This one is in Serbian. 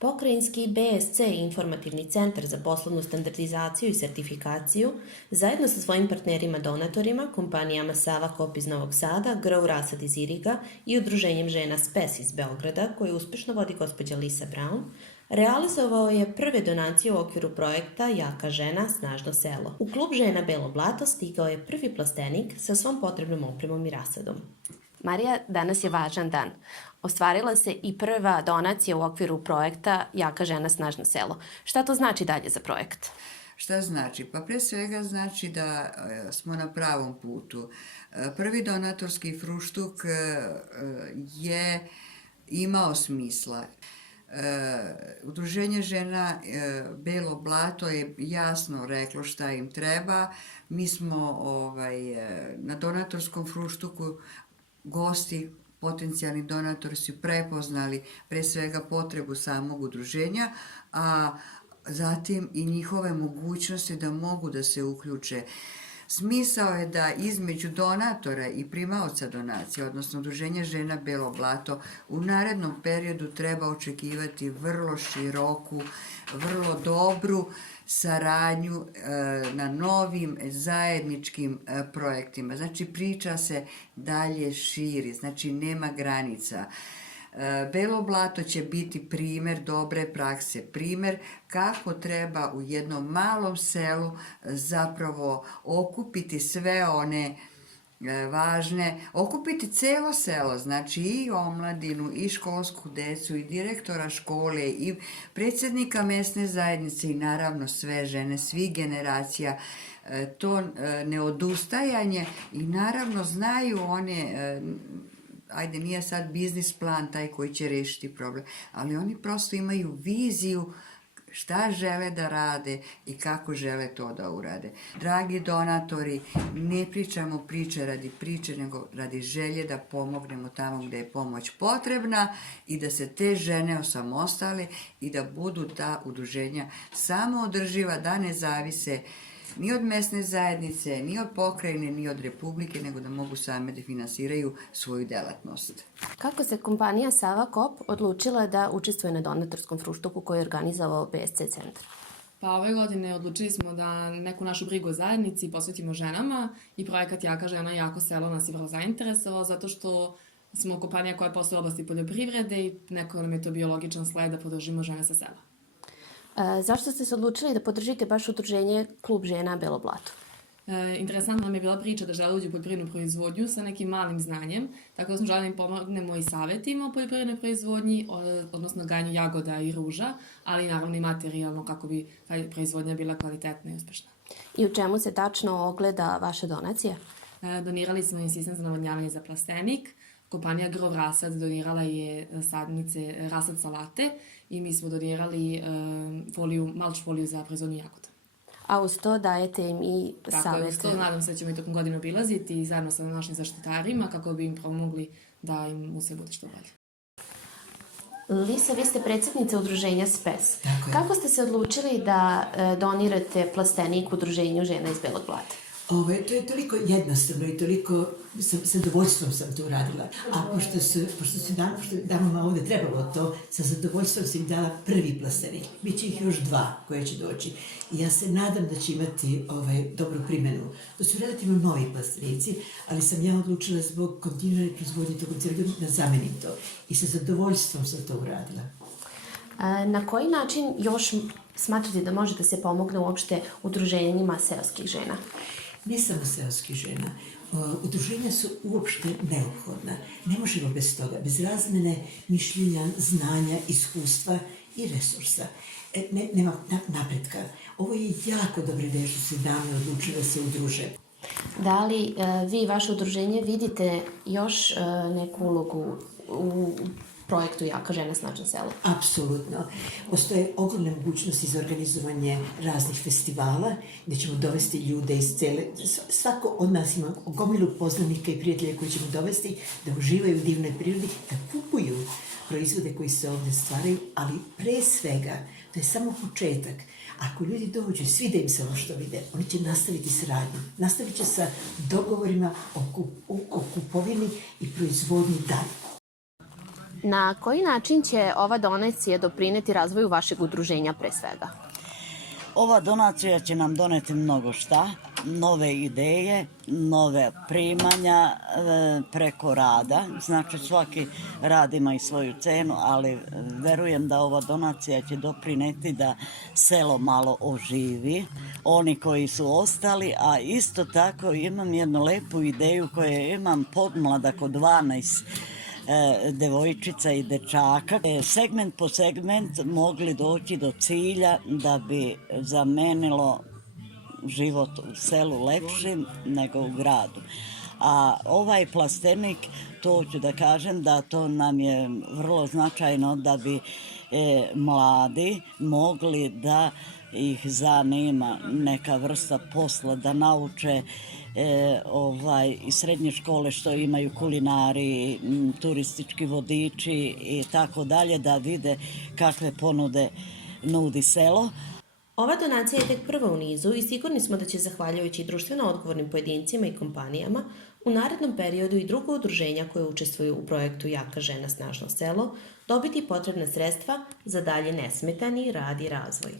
Pokrajinski BSC Informativni centar za poslovnu standardizaciju i sertifikaciju zajedno sa svojim partnerima donatorima, kompanijama Sava Kop iz Novog Sada, Grow Rasad iz Iriga i udruženjem žena SPES iz Beograda, koje uspešno vodi gospođa Lisa Brown, realizovao je prve donacije u okviru projekta Jaka žena, snažno selo. U klub žena Belo Blato stigao je prvi plastenik sa svom potrebnom opremom i rasadom. Marija, danas je važan dan. Ostvarila se i prva donacija u okviru projekta Jaka žena, snažno selo. Šta to znači dalje za projekt? Šta znači? Pa pre svega znači da smo na pravom putu. Prvi donatorski fruštuk je imao smisla. Udruženje žena Belo Blato je jasno reklo šta im treba. Mi smo na donatorskom fruštuku gosti, potencijalni donatori su prepoznali pre svega potrebu samog udruženja, a zatim i njihove mogućnosti da mogu da se uključe. Smisao je da između donatora i primaoca donacije, odnosno udruženja žena Belo Blato, u narednom periodu treba očekivati vrlo široku, vrlo dobru saradnju na novim zajedničkim projektima. Znači, priča se dalje širi, znači nema granica. Belo Blato će biti primer dobre prakse, primer kako treba u jednom malom selu zapravo okupiti sve one važne, okupiti celo selo, znači i omladinu, i školsku decu, i direktora škole, i predsjednika mesne zajednice i naravno sve žene, svih generacija, to neodustajanje i naravno znaju one, ajde nije sad biznis plan taj koji će rešiti problem, ali oni prosto imaju viziju šta žele da rade i kako žele to da urade. Dragi donatori, ne pričamo priče radi priče, nego radi želje da pomognemo tamo gde je pomoć potrebna i da se te žene osamostale i da budu ta udruženja samoodrživa, da ne zavise ni od mesne zajednice, ni od pokrajine, ni od republike, nego da mogu same da finansiraju svoju delatnost. Kako se kompanija Sava Kop odlučila da učestvuje na donatorskom fruštuku koji je organizovao BSC centar? Pa ove godine odlučili smo da neku našu brigu o zajednici posvetimo ženama i projekat Jaka žena, jako selo nas je vrlo zainteresovao zato što smo kompanija koja postoje u oblasti poljoprivrede i neko nam je to bio logičan sled da podržimo žene sa sela. Zašto ste se odlučili da podržite baš udruženje Klub žena Belo Blato? Interesantna nam je bila priča da žele uđu u poljoprivrednu proizvodnju sa nekim malim znanjem, tako da smo želeli im pomognemo i savjetima o poljoprivrednoj proizvodnji, odnosno gajanju jagoda i ruža, ali naravno i materijalno kako bi ta proizvodnja bila kvalitetna i uspešna. I u čemu se tačno ogleda vaša donacija? Donirali smo im sistem za navodnjavanje za plastenik, kompanija Grow Rasad donirala je sadnice rasad salate i mi smo donirali malč foliju za proizvodnju jagoda. A uz to dajete im i savete? Tako, uz to nadam se da ćemo i tokom godine obilaziti i zajedno sa našim zaštitarima kako bi im pomogli da im u sve bude što bolje. Lisa, vi ste predsjednica udruženja SPES. Kako ste se odlučili da donirate plastenik udruženju žena iz Belog Blata? To je toliko jednostavno i toliko sa zadovoljstvom sam to uradila. A pošto se damama ovde trebalo to, sa zadovoljstvom sam im dala prvi plastenik. Biće ih još 2 koje će doći. I ja se nadam da će imati dobru primjenu. To su relativno novi plastenici, ali sam ja odlučila zbog kontinuirane proizvodnje tokom cijelo da zamenim to. I sa zadovoljstvom sam to uradila. Na koji način još smatrate da može da se pomogne uopšte udruženjima seoskih žena? Ne samo seoskih žena. Udruženja su uopšte neophodna. Ne možemo bez toga, bez razmene mišljenja, znanja, iskustva i resursa. Nema napretka. Ovo je jako dobra ideja što se dame odlučile da se udruže. Da li vi i vaše udruženje vidite još neku ulogu u projektu Jaka žena, snažno selo? Apsolutno. Postoje ogromne mogućnosti za organizovanje raznih festivala gdje ćemo dovesti ljude iz cele... Svako od nas ima gomilu poznanika i prijatelja koji ćemo dovesti da uživaju u divnoj prirodi, da kupuju proizvode koji se ovdje stvaraju, ali pre svega, to je samo početak. Ako ljudi dođu, svide im se ono što vide, oni će nastaviti saradnju. Nastavit će sa dogovorima o kupovini i proizvodnji dalje. Na koji način će ova donacija doprineti razvoju vašeg udruženja pre svega? Ova donacija će nam doneti mnogo šta, nove ideje, nove primanja preko rada. Znači svaki rad ima i svoju cenu, ali verujem da ova donacija će doprineti da selo malo oživi, oni koji su ostali, a isto tako imam jednu lepu ideju koju imam podmladak od 12 devojčica i dečaka. Segment po segment mogli doći do cilja da bi zamenilo život u selu lepšim nego u gradu. A ovaj plastenik, to ću da kažem da to nam je vrlo značajno da bi mladi mogli da ih zanima neka vrsta posla, da nauče i srednje škole što imaju kulinari, turistički vodiči i tako dalje, da vide kakve ponude nudi selo. Ova donacija je tek prva u nizu i sigurni smo da će, zahvaljujući društveno odgovornim pojedincima i kompanijama, u narednom periodu i druga udruženja koje učestvuju u projektu Jaka žena, snažno selo, dobiti potrebna sredstva za dalje nesmetani rad i razvoj.